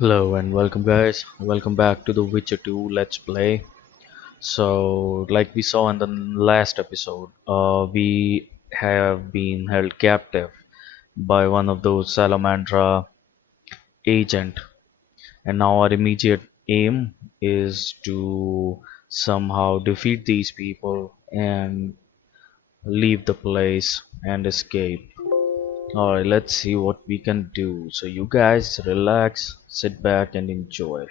Hello and welcome guys, welcome back to the Witcher 2 Let's Play. So like we saw in the last episode, we have been held captive by one of those Salamandra agent, and now our immediate aim is to somehow defeat these people and leave the place and escape. Alright, let's see what we can do. So you guys relax, sit back and enjoy.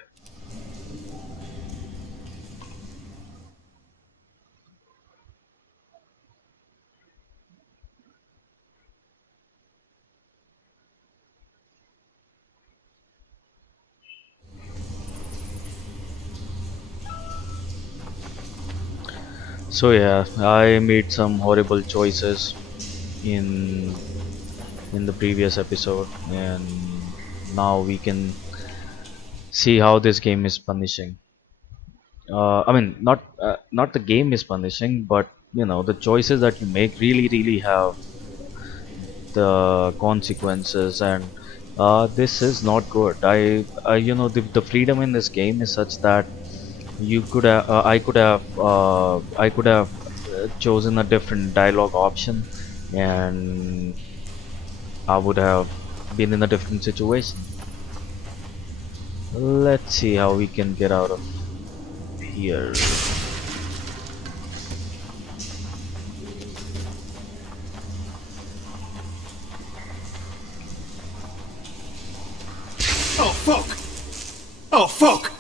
So yeah, I made some horrible choices in the previous episode, and now we can see how this game is punishing. I mean, not the game is punishing, but the choices that you make really have the consequences, and this is not good. The freedom in this game is such that you could have, I could have chosen a different dialogue option, and I would have been in a different situation. Let's see how we can get out of here. Oh fuck! Oh fuck!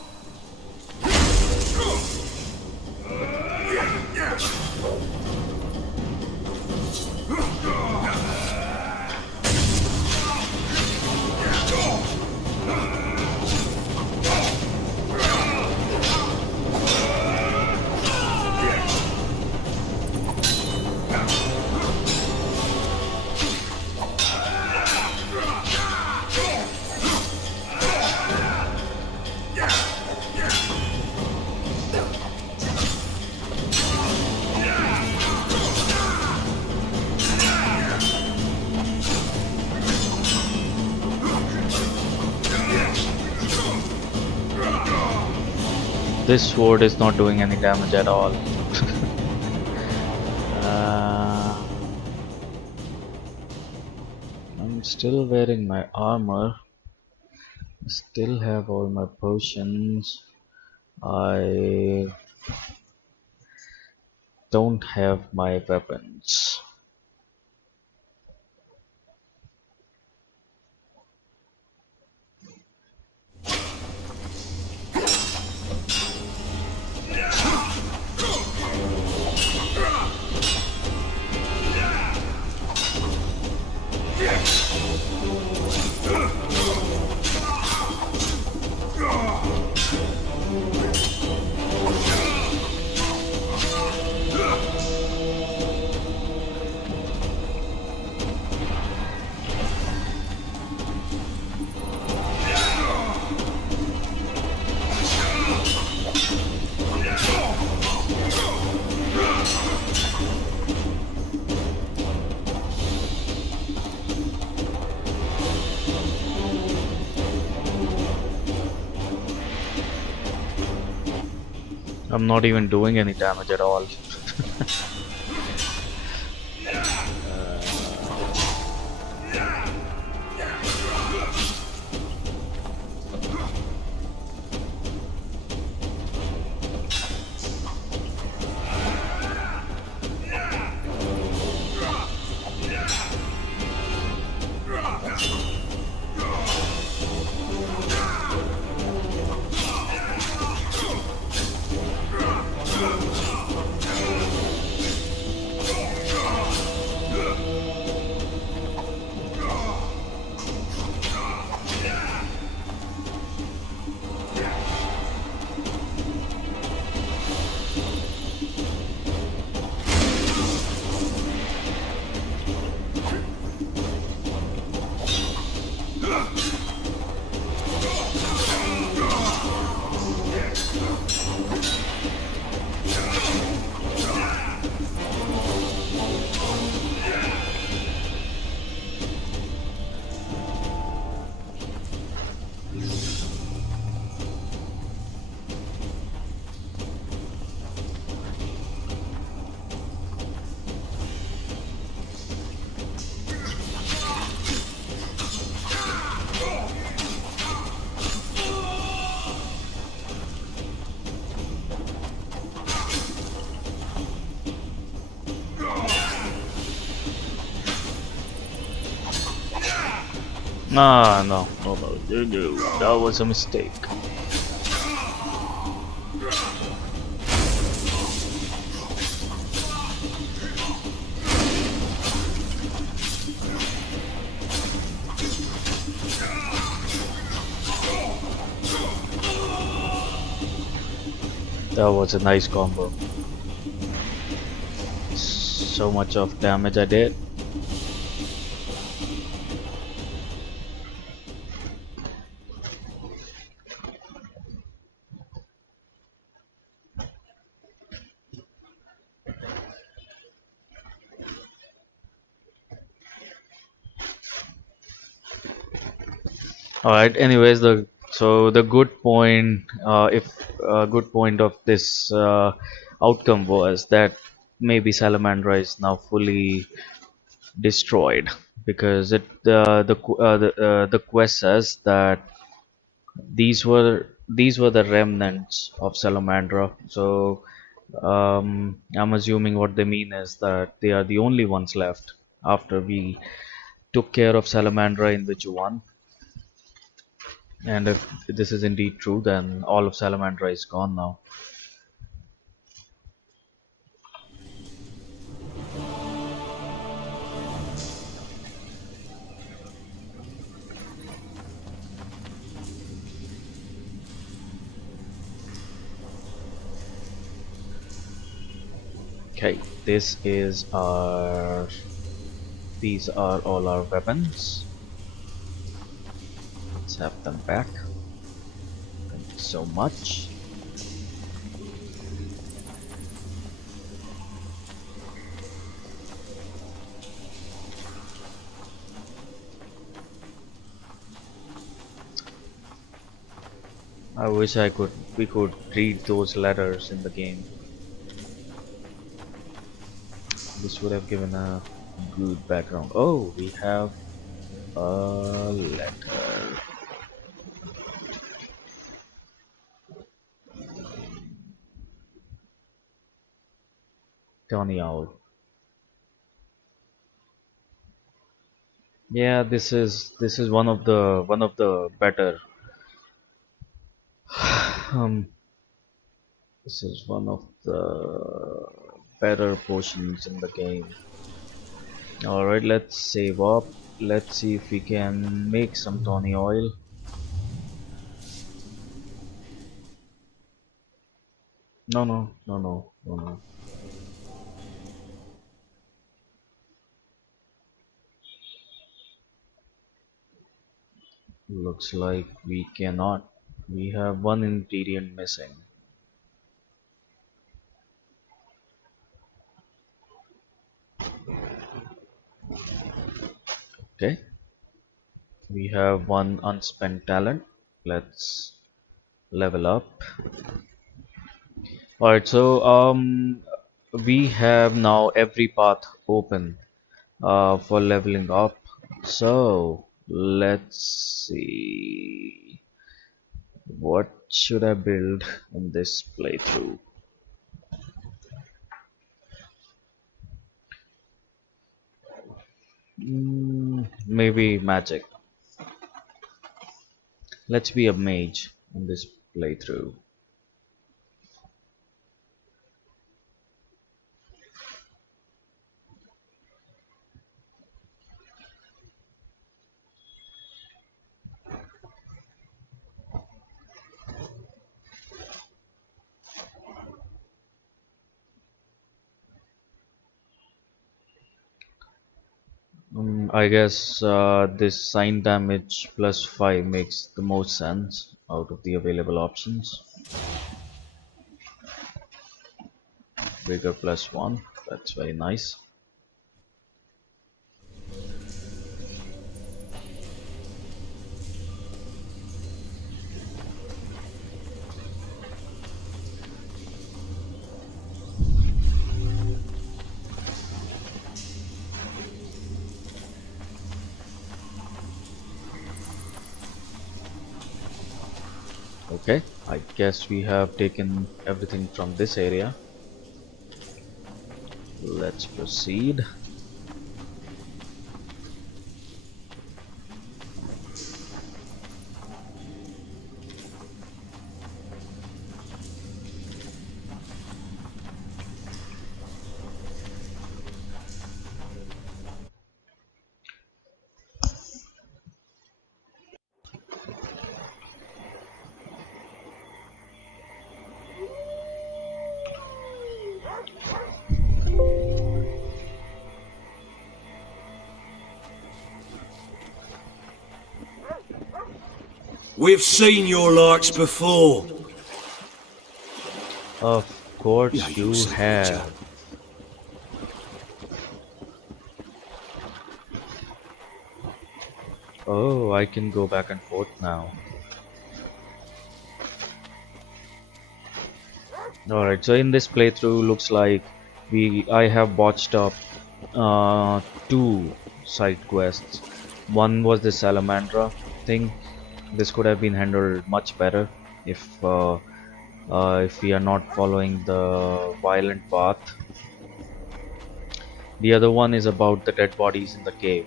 This sword is not doing any damage at all. uh, I'm still wearing my armor. Still have all my potions. I don't have my weapons. I'm not even doing any damage at all. Ah, no, no, no, no, no, that was a mistake. That was a nice combo. So much of damage I did. Alright, anyways, the good point, if good point of this outcome was that maybe Salamandra is now fully destroyed, because the quest says that these were the remnants of Salamandra. So I'm assuming what they mean is that they are the only ones left after we took care of Salamandra in which one. And if this is indeed true, then all of Salamandra is gone now. Okay, these are all our weapons. Let's have them back. Thank you so much. I wish we could read those letters in the game. This would have given a good background. Oh, we have a letter. Tony Owl. Yeah, this is one of the better. Um, this is one of the better portions in the game. Alright, let's save up. Let's see if we can make some Tony oil. No, no, no, no, no, no. Looks like we cannot. We have one ingredient missing. Okay. We have one unspent talent. Let's level up. Alright, so we have now every path open for leveling up. So let's see, what should I build in this playthrough? Maybe magic. Let's be a mage in this playthrough. I guess this sign damage plus 5 makes the most sense out of the available options. Vigor plus 1, that's very nice. Okay, I guess we have taken everything from this area. Let's proceed. We've seen your likes before. Of course Yeah, you son of a have. bitch. Oh, I can go back and forth now. Alright, so in this playthrough looks like I have botched up two side quests. One was the Salamandra thing. This could have been handled much better if we are not following the violent path. The other one is about the dead bodies in the cave.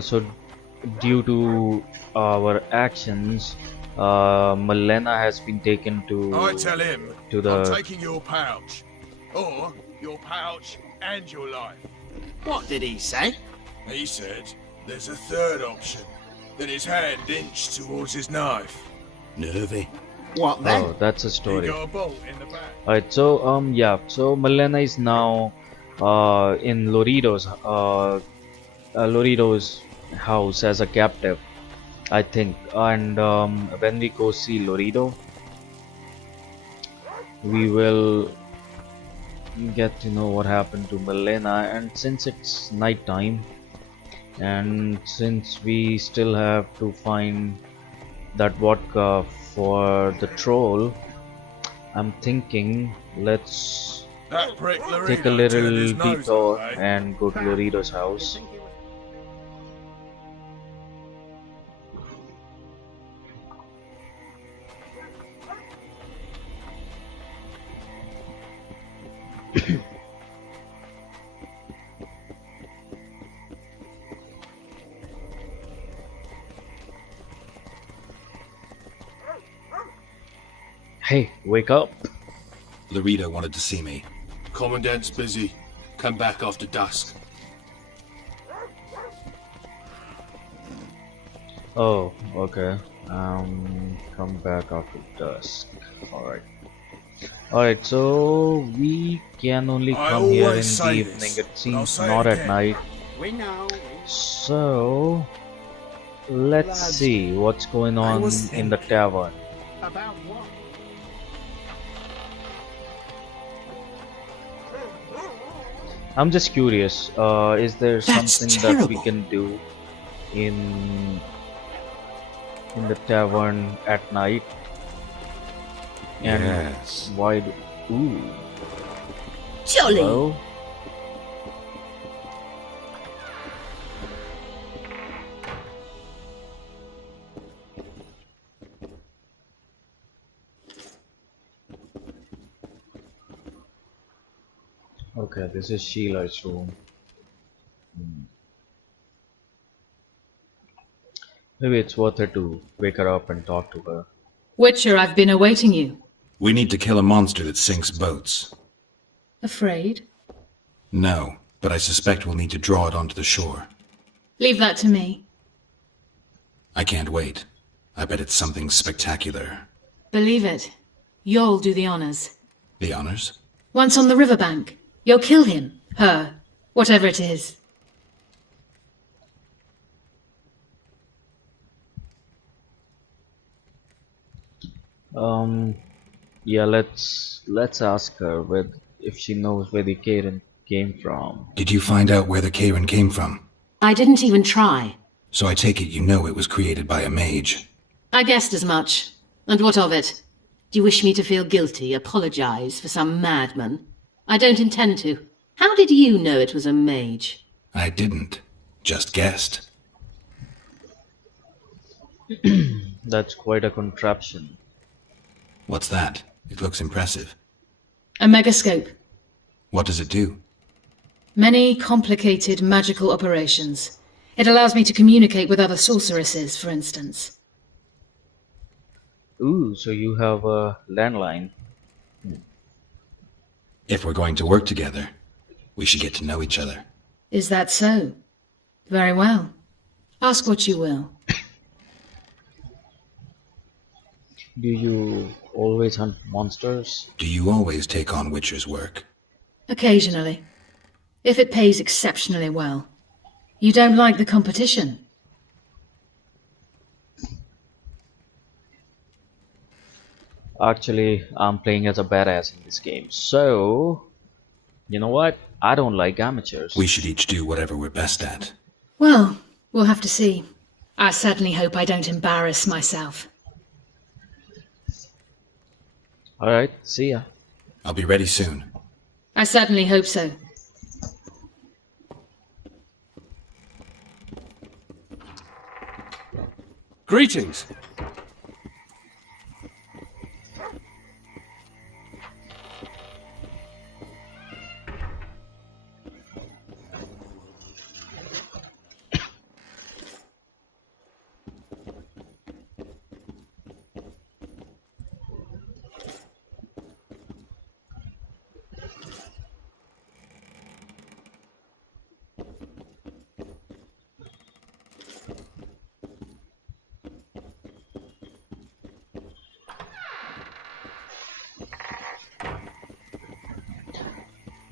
So due to our actions, Malena has been taken I tell him to I'm the. taking your pouch. Or your pouch and your life. What did he say? He said there's a third option. Then his hand inched towards his knife. Nervy. What then? Oh, that's a He story. got a bolt in the back. Alright, so yeah, so Malena is now in Loredo's house as a captive, I think. And when we go see Loredo, we will get to know what happened to Malena. And since it's night time, and since we still have to find that vodka for the troll, I'm thinking let's That prick Loredo take a turned little his nose detour our way. and go to Loredo's house. Hey, wake up! Loredo wanted to see me. Commandant's busy. Come back after dusk. Oh, okay. Come back after dusk. Alright. Alright, so we can only I come here in always the say evening. this, It and I'll seems say not it at again. night. We know. So let's Lads, see what's going I on was in the tavern. About what? I'm just curious, is there That's something that we terrible. can do in the tavern at night? And Yes. why do, ooh, Jolly. hello? Okay, this is Sheila's room. Maybe it's worth it to wake her up and talk to her. Witcher, I've been awaiting you. We need to kill a monster that sinks boats. Afraid? No, but I suspect we'll need to draw it onto the shore. Leave that to me. I can't wait. I bet it's something spectacular. Believe it. You'll do the honors. The honors? Once on the riverbank, you'll kill him, her, whatever it is. Yeah, let's ask her if she knows where the Karen came from. Did you find out where the Karen came from? I didn't even try. So I take it you know it was created by a mage. I guessed as much. And what of it? Do you wish me to feel guilty, apologize for some madman? I don't intend to. How did you know it was a mage? I didn't. Just guessed. That's quite a contraption. What's that? It looks impressive. A megascope. What does it do? Many complicated magical operations. It allows me to communicate with other sorceresses, for instance. Ooh, so you have a landline. If we're going to work together, we should get to know each other. Is that so? Very well. Ask what you will. Do you always hunt monsters? Do you always take on Witcher's work? Occasionally. If it pays exceptionally well. You don't like the competition? Actually, I'm playing as a badass in this game. So, you know what? I don't like amateurs. We should each do whatever we're best at. Well, we'll have to see. I certainly hope I don't embarrass myself. Alright, see ya. I'll be ready soon. I certainly hope so. Greetings.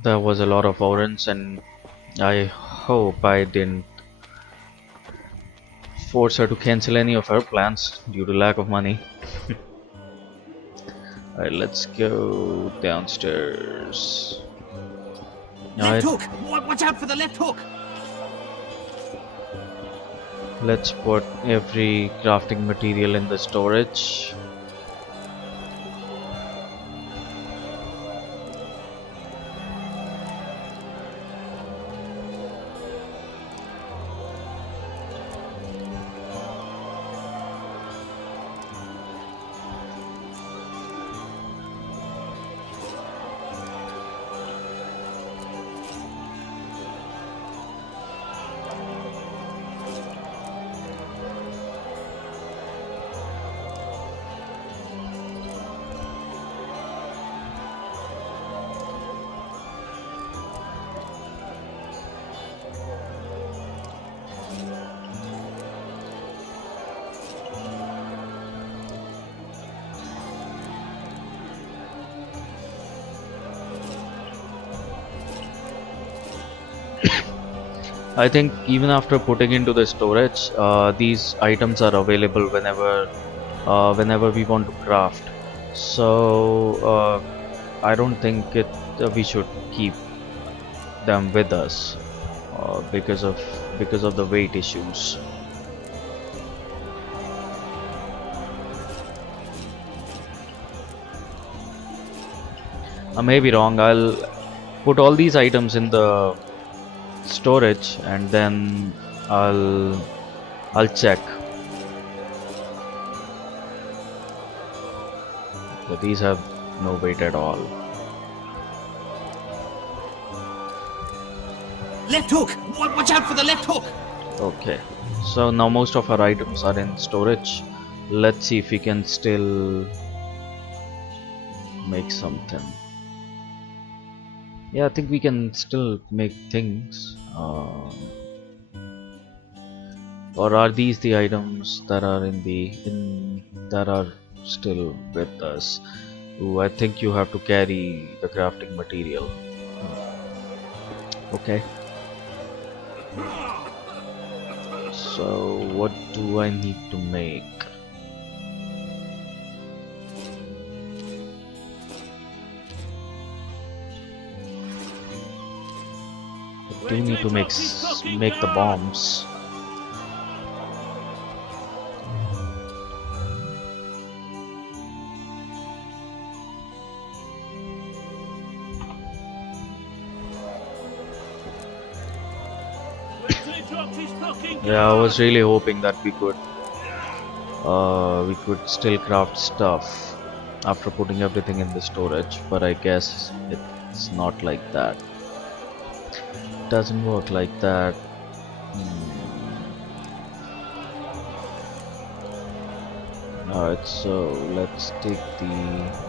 There was a lot of orange, and I hope I didn't force her to cancel any of her plans due to lack of money. Alright, let's go downstairs. Left Alright, hook! Watch out for the left hook! let's put every crafting material in the storage. I think even after putting into the storage, these items are available whenever we want to craft. So I don't think we should keep them with us because of the weight issues. I may be wrong. I'll put all these items in the storage and then I'll check. But these have no weight at all. Left hook! Watch out for the left hook! Okay, so now most of our items are in storage. Let's see if we can still make something. Yeah, I think we can still make things. Or are these the items that are that are still with us? Ooh, I think you have to carry the crafting material. Okay. So what do I need to make? I do need to make the bombs. Yeah, I was really hoping that we could still craft stuff after putting everything in the storage, but I guess it's not like that. It doesn't work like that. Alright, so let's take the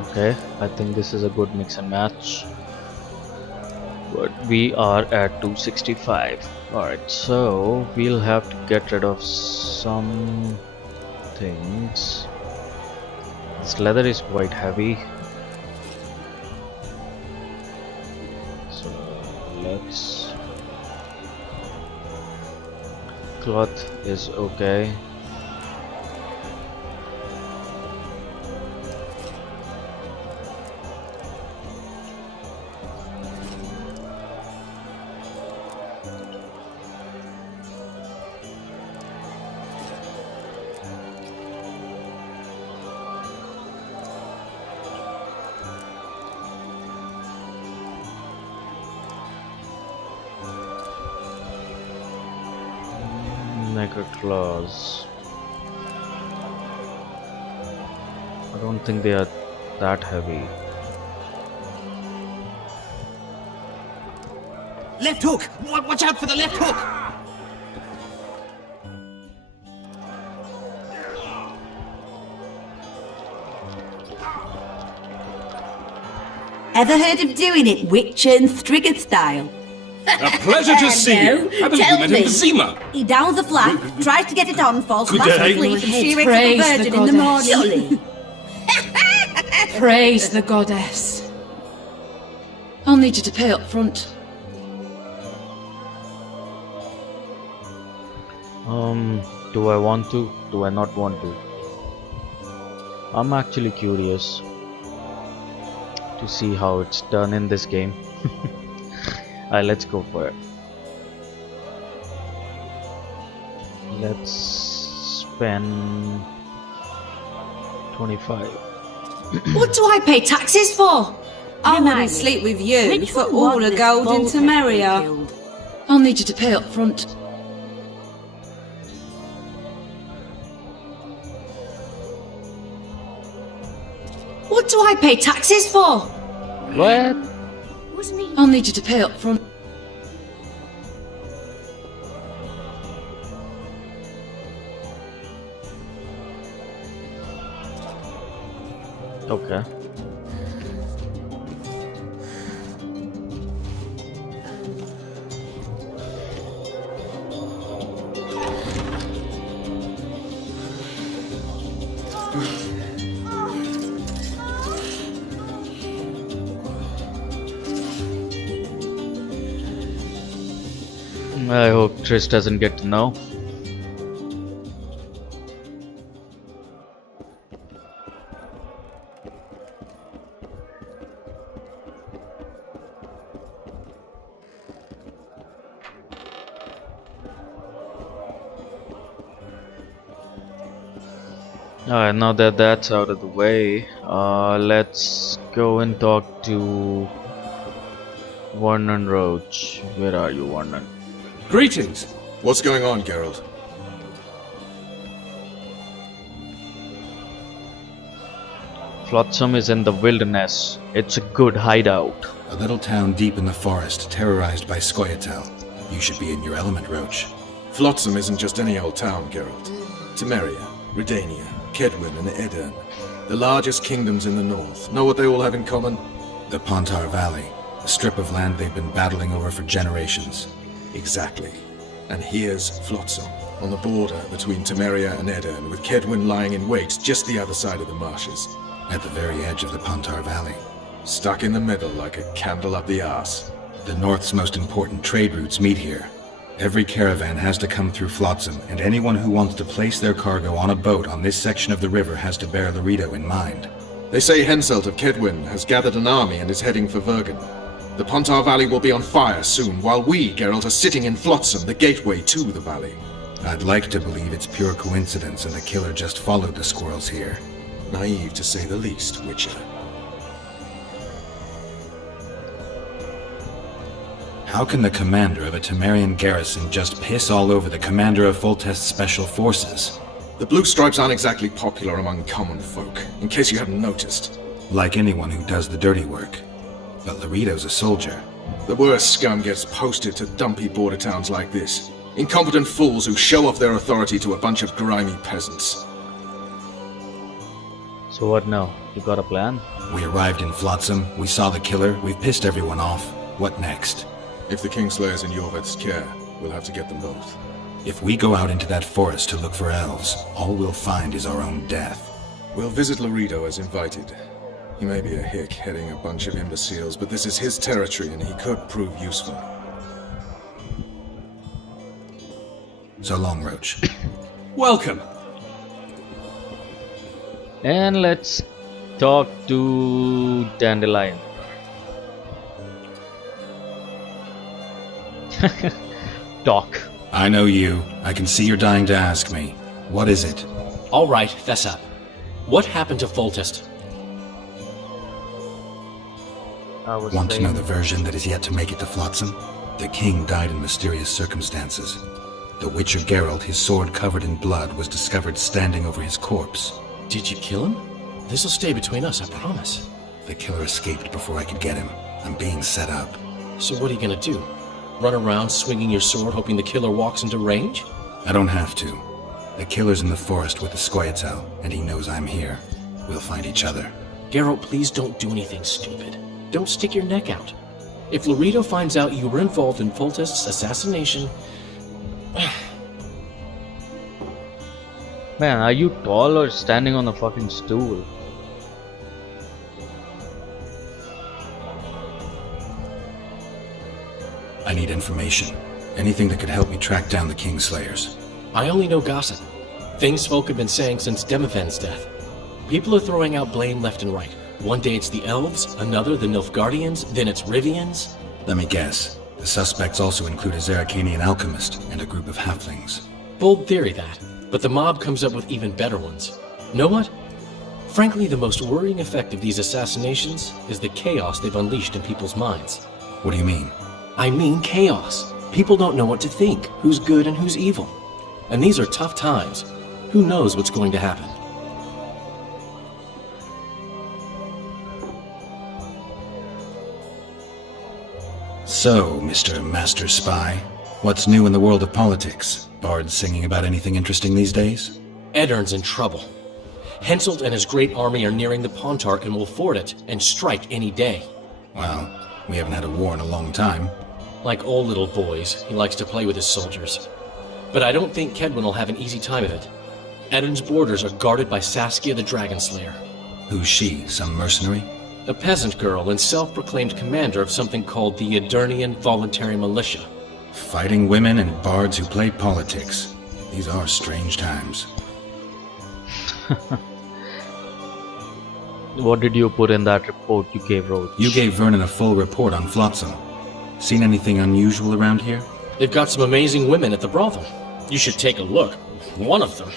Okay, I think this is a good mix and match. But we are at 265. Alright, so we'll have to get rid of some things. This leather is quite heavy. So let's... Cloth is okay. Mega claws. I don't think they are that heavy. Left hook! Watch out for the left hook! Ever heard of doing it Witcher and Striggett style? A pleasure to see you. I believe we met in Zima. He downs the flap, tries to get it on, falls Good fast day. asleep, and she wakes up a Praise the virgin in the morning. goddess. Praise the goddess. I'll need you to pay up front. Do I want to? Do I not want to? I'm actually curious to see how it's done in this game. Alright, let's go for it. Let's spend 25. What do I pay taxes for? I wouldn't sleep with you for all the gold in Temeria. I'll need you to pay up front. What do I pay taxes for? What? I'll need you to pay up front. Okay. I hope Trish doesn't get to know. Alright, now that that's out of the way, let's go and talk to Vernon Roach. Where are you, Vernon? Greetings. What's going on, Geralt? Flotsam is in the wilderness. It's a good hideout. A little town deep in the forest, terrorized by Scoia'tael. You should be in your element, Roach. Flotsam isn't just any old town, Geralt. Temeria, Redania, Kedwin, and Edirn. The largest kingdoms in the north. Know what they all have in common? The Pontar Valley, a strip of land they've been battling over for generations. Exactly. And here's Flotsam, on the border between Temeria and Edirn, with Kedwin lying in wait just the other side of the marshes. At the very edge of the Pontar Valley. Stuck in the middle like a candle up the arse. The North's most important trade routes meet here. Every caravan has to come through Flotsam, and anyone who wants to place their cargo on a boat on this section of the river has to bear Loredo in mind. They say Henselt of Kedwin has gathered an army and is heading for Vergen. The Pontar Valley will be on fire soon, while we, Geralt, are sitting in Flotsam, the gateway to the valley. I'd like to believe it's pure coincidence and the killer just followed the squirrels here. Naive to say the least, Witcher. How can the commander of a Temerian garrison just piss all over the commander of Foltest's special forces? The Blue Stripes aren't exactly popular among common folk, in case you hadn't noticed. Like anyone who does the dirty work. But Loredo's a soldier. The worst scum gets posted to dumpy border towns like this. Incompetent fools who show off their authority to a bunch of grimy peasants. So what now? You got a plan? We arrived in Flotsam, we saw the killer, we've pissed everyone off. What next? If the Kingslayer's in Yorvet's care, we'll have to get them both. If we go out into that forest to look for elves, all we'll find is our own death. We'll visit Loredo as invited. He may be a hick heading a bunch of imbeciles, but this is his territory and he could prove useful. So long, Roach. Welcome. And let's talk to Dandelion. Talk. I know you. I can see you're dying to ask me. What is it? All right, fess up. What happened to Foltest? I was Want to know saying- the version that is yet to make it to Flotsam? The king died in mysterious circumstances. The Witcher Geralt, his sword covered in blood, was discovered standing over his corpse. Did you kill him? This'll stay between us, I promise. The killer escaped before I could get him. I'm being set up. So what are you gonna do? Run around swinging your sword hoping the killer walks into range? I don't have to. The killer's in the forest with the Scoia'tael, and he knows I'm here. We'll find each other. Geralt, please don't do anything stupid. Don't stick your neck out. If Loredo finds out you were involved in Foltest's assassination... Man, are you tall or standing on a fucking stool? I need information. Anything that could help me track down the Kingslayers. I only know gossip. Things folk have been saying since Demiven's death. People are throwing out blame left and right. One day it's the elves, another the Nilfgaardians, then it's Rivians. Let me guess. The suspects also include a Zerrikanian alchemist and a group of halflings. Bold theory, that. But the mob comes up with even better ones. Know what? Frankly, the most worrying effect of these assassinations is the chaos they've unleashed in people's minds. What do you mean? I mean chaos. People don't know what to think, who's good and who's evil. And these are tough times. Who knows what's going to happen? So, Mr. Master Spy, what's new in the world of politics? Bards singing about anything interesting these days? Eddern's in trouble. Henselt and his great army are nearing the Pontar and will ford it and strike any day. Well, we haven't had a war in a long time. Like all little boys, he likes to play with his soldiers. But I don't think Kedwin will have an easy time of it. Eddern's borders are guarded by Saskia the Dragon Slayer. Who's she? Some mercenary? A peasant girl and self-proclaimed commander of something called the Edirnian Voluntary Militia. Fighting women and bards who play politics. These are strange times. What did you put in that report you gave Roach? You gave Vernon a full report on Flotsam. Seen anything unusual around here? They've got some amazing women at the brothel. You should take a look. One of them.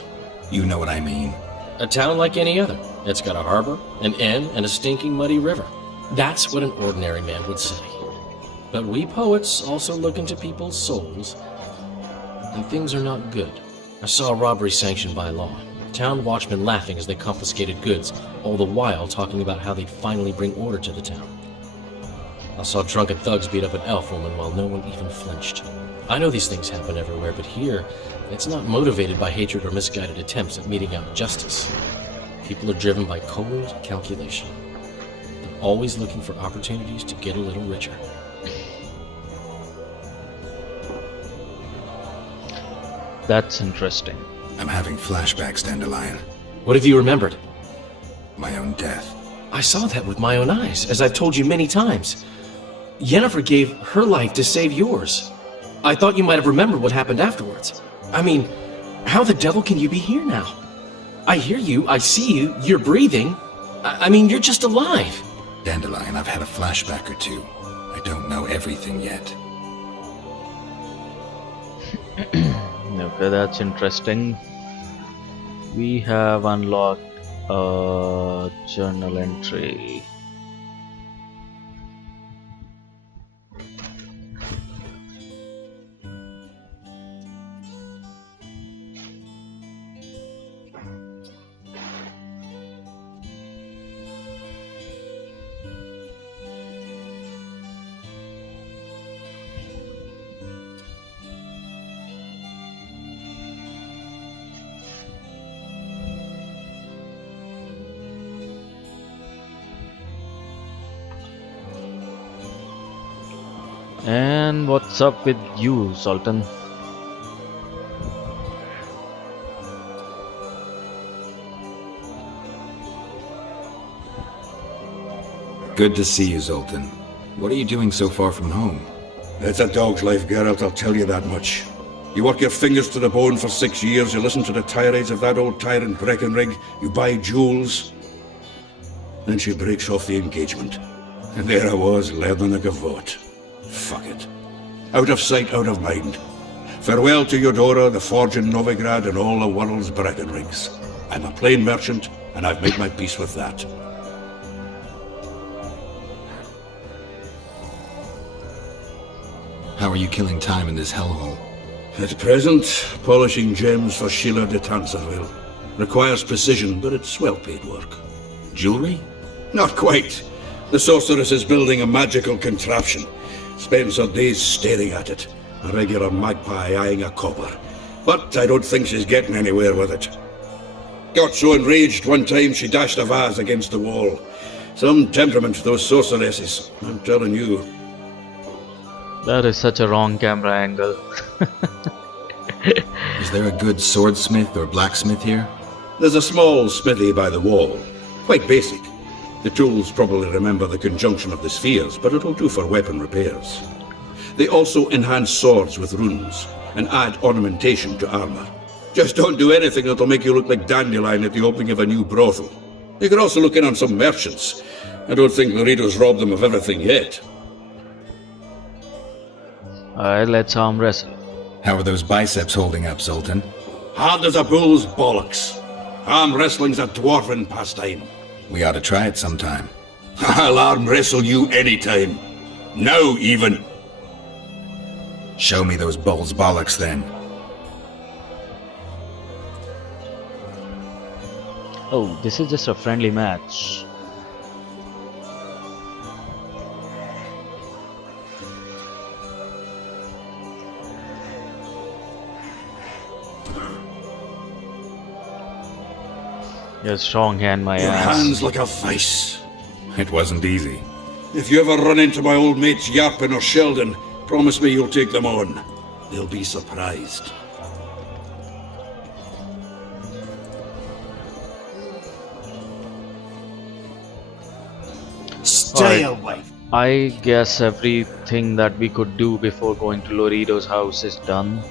You know what I mean. A town like any other. It's got a harbor, an inn, and a stinking muddy river. That's what an ordinary man would say. But we poets also look into people's souls, and things are not good. I saw a robbery sanctioned by law. Town watchmen laughing as they confiscated goods, all the while talking about how they'd finally bring order to the town. I saw drunken thugs beat up an elf woman while no one even flinched. I know these things happen everywhere, but here, it's not motivated by hatred or misguided attempts at meting out justice. People are driven by cold calculation. They're always looking for opportunities to get a little richer. That's interesting. I'm having flashbacks, Dandelion. What have you remembered? My own death. I saw that with my own eyes, as I've told you many times. Yennefer gave her life to save yours. I thought you might have remembered what happened afterwards. I mean, how the devil can you be here now? I hear you, I see you, you're breathing. I mean, you're just alive. Dandelion, I've had a flashback or two. I don't know everything yet. Okay, that's interesting. We have unlocked a journal entry. And what's up with you, Sultan? Good to see you, Zoltan. What are you doing so far from home? It's a dog's life, Geralt, I'll tell you that much. You work your fingers to the bone for 6 years, you listen to the tirades of that old tyrant Breckenrig, you buy jewels. Then she breaks off the engagement. And there I was, learning a gavotte. Fuck it. Out of sight, out of mind. Farewell to Eudora, the forge in Novigrad, and all the world's Breckenrigs. I'm a plain merchant, and I've made my peace with that. How are you killing time in this hellhole? At present, polishing gems for Sheila de Tanserville. Requires precision, but it's well-paid work. Jewelry? Not quite. The sorceress is building a magical contraption. Spends her days staring at it. A regular magpie eyeing a copper. But I don't think she's getting anywhere with it. Got so enraged one time she dashed a vase against the wall. Some temperament, those sorceresses. I'm telling you. That is such a wrong camera angle. Is there a good swordsmith or blacksmith here? There's a small smithy by the wall. Quite basic. The tools probably remember the conjunction of the spheres, but it'll do for weapon repairs. They also enhance swords with runes, and add ornamentation to armor. Just don't do anything that'll make you look like Dandelion at the opening of a new brothel. You can also look in on some merchants. I don't think Loredo's robbed them of everything yet. Alright, let's arm wrestle. How are those biceps holding up, Zoltan? Hard as a bull's bollocks. Arm wrestling's a dwarven pastime. We ought to try it sometime. I'll arm wrestle you anytime. Now, even. Show me those bulls' bollocks, then. Oh, this is just a friendly match. Just strong hand my Your ass. hand's like a vice. It wasn't easy. If you ever run into my old mates Yarpin or Sheldon, promise me you'll take them on. They'll be surprised. Stay Alright. away. I guess everything that we could do before going to Loredo's house is done.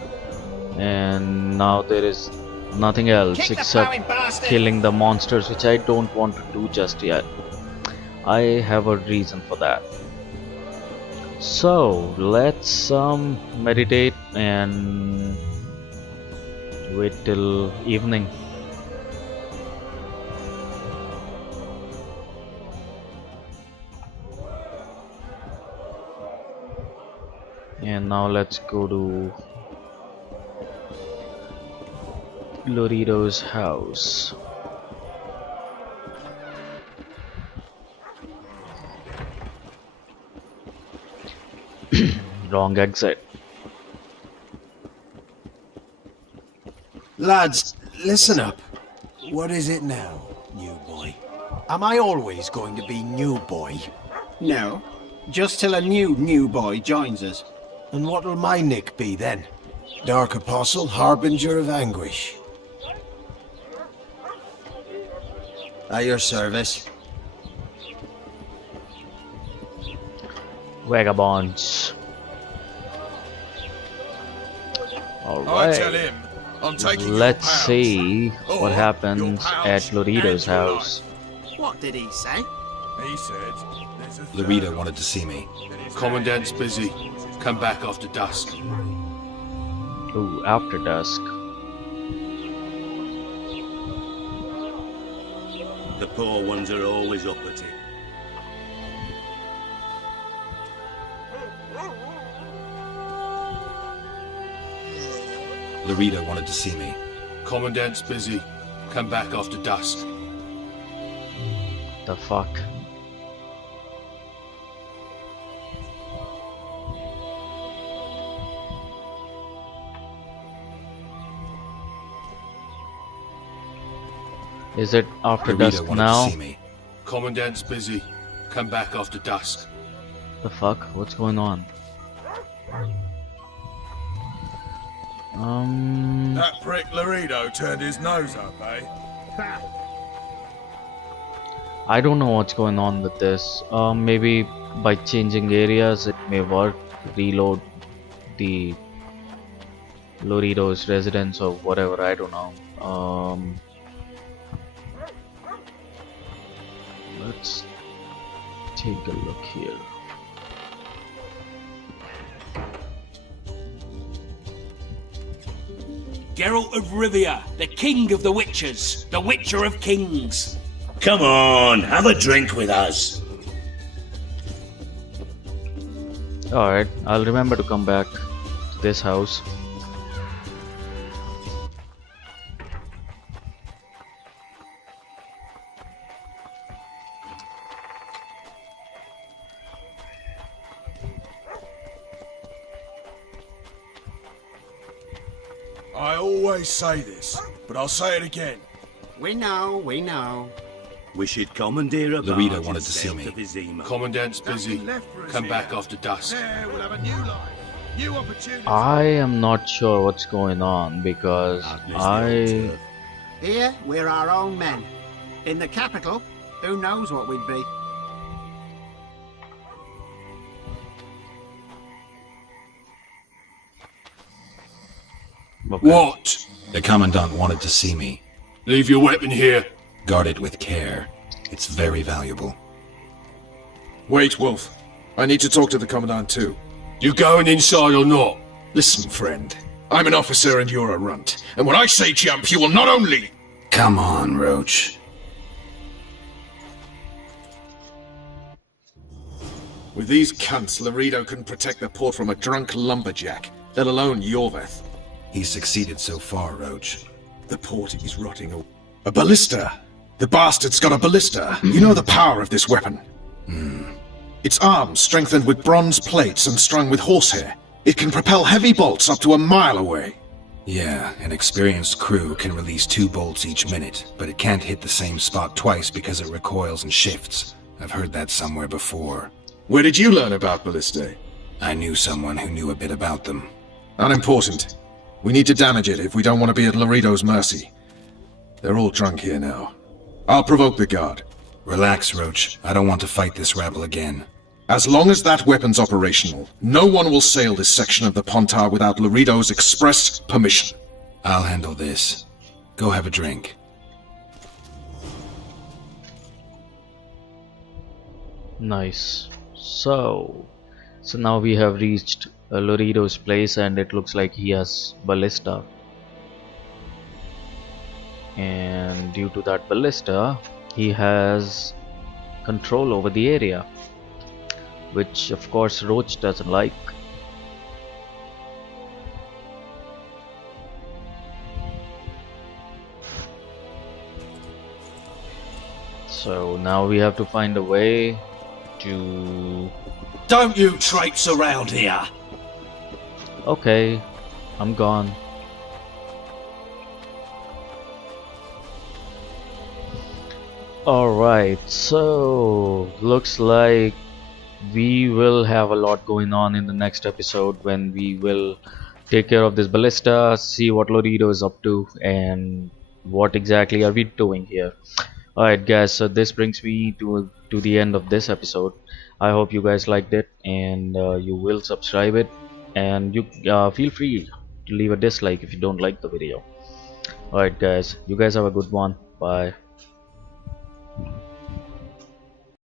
And now there is nothing else Kick the except plowing bastard! killing the monsters, which I don't want to do just yet. I have a reason for that. So let's meditate and wait till evening. And now let's go to Loredo's house. Wrong exit. Lads, listen up. What is it now, new boy? Am I always going to be new boy? No, just till a new boy joins us. And what'll my nick be then? Dark Apostle, Harbinger of Anguish. At your service. Vagabonds. I tell Alright. him I'm taking Let's your pals. see Or what your happens pals at Loredo's and your house. What did he say? life. He said there's a Loredo wanted to see me. Commandant's busy. Come back after dusk. Ooh, after dusk. The poor ones are always up at it. Loredo wanted to see me. Commandant's busy. Come back after dusk. The fuck? Is it after Loredo dusk wanted now? to see me. Commandant's busy. Come back after dusk. The fuck? What's going on? That prick Loredo turned his nose up, eh? I don't know what's going on with this. Maybe by changing areas it may work. Reload the Loredo's residence or whatever, I don't know. Let's take a look here. Geralt of Rivia, the king of the witchers, the witcher of kings. Come on, have a drink with us. Alright, I'll remember to come back to this house. I always say this, but I'll say it again. We know, we know. We should commandeer a Loredo barge wanted to see instead me. of his email. Commandant's busy. Come back after dusk. There, we'll have a new life, new opportunities. I am not sure what's going on because I Here, we're our own men. In the capital, who knows what we'd be. okay. What? The Commandant wanted to see me. Leave your weapon here. Guard it with care. It's very valuable. Wait, Wolf. I need to talk to the Commandant too. You going inside or not? Listen, friend. I'm an officer and you're a runt. And when I say jump, you will not only... Come on, Roach. With these cunts, Loredo couldn't protect the port from a drunk lumberjack, let alone Yorveth. He's succeeded so far, Roach. The port is rotting away. A ballista! The bastard's got a ballista! You know the power of this weapon. Its arms strengthened with bronze plates and strung with horsehair. It can propel heavy bolts up to a mile away. Yeah, an experienced crew can release 2 bolts each minute, but it can't hit the same spot twice because it recoils and shifts. I've heard that somewhere before. Where did you learn about ballistae? I knew someone who knew a bit about them. Unimportant. We need to damage it if we don't want to be at Loredo's mercy. They're all drunk here now. I'll provoke the guard. Relax, Roach. I don't want to fight this rabble again. As long as that weapon's operational, no one will sail this section of the Pontar without Loredo's express permission. I'll handle this. Go have a drink. Nice. So now we have reached Loredo's place and it looks like he has ballista. And due to that ballista, he has control over the area, which of course Roach doesn't like. So now we have to find a way to... Don't you traipse around here. Okay, I'm gone. Alright, so looks like we will have a lot going on in the next episode when we will take care of this ballista, see what Loredo is up to and what exactly are we doing here. Alright guys, so this brings me to the end of this episode. I hope you guys liked it and you will subscribe it, and you feel free to leave a dislike if you don't like the video. Alright guys, you guys have a good one. Bye.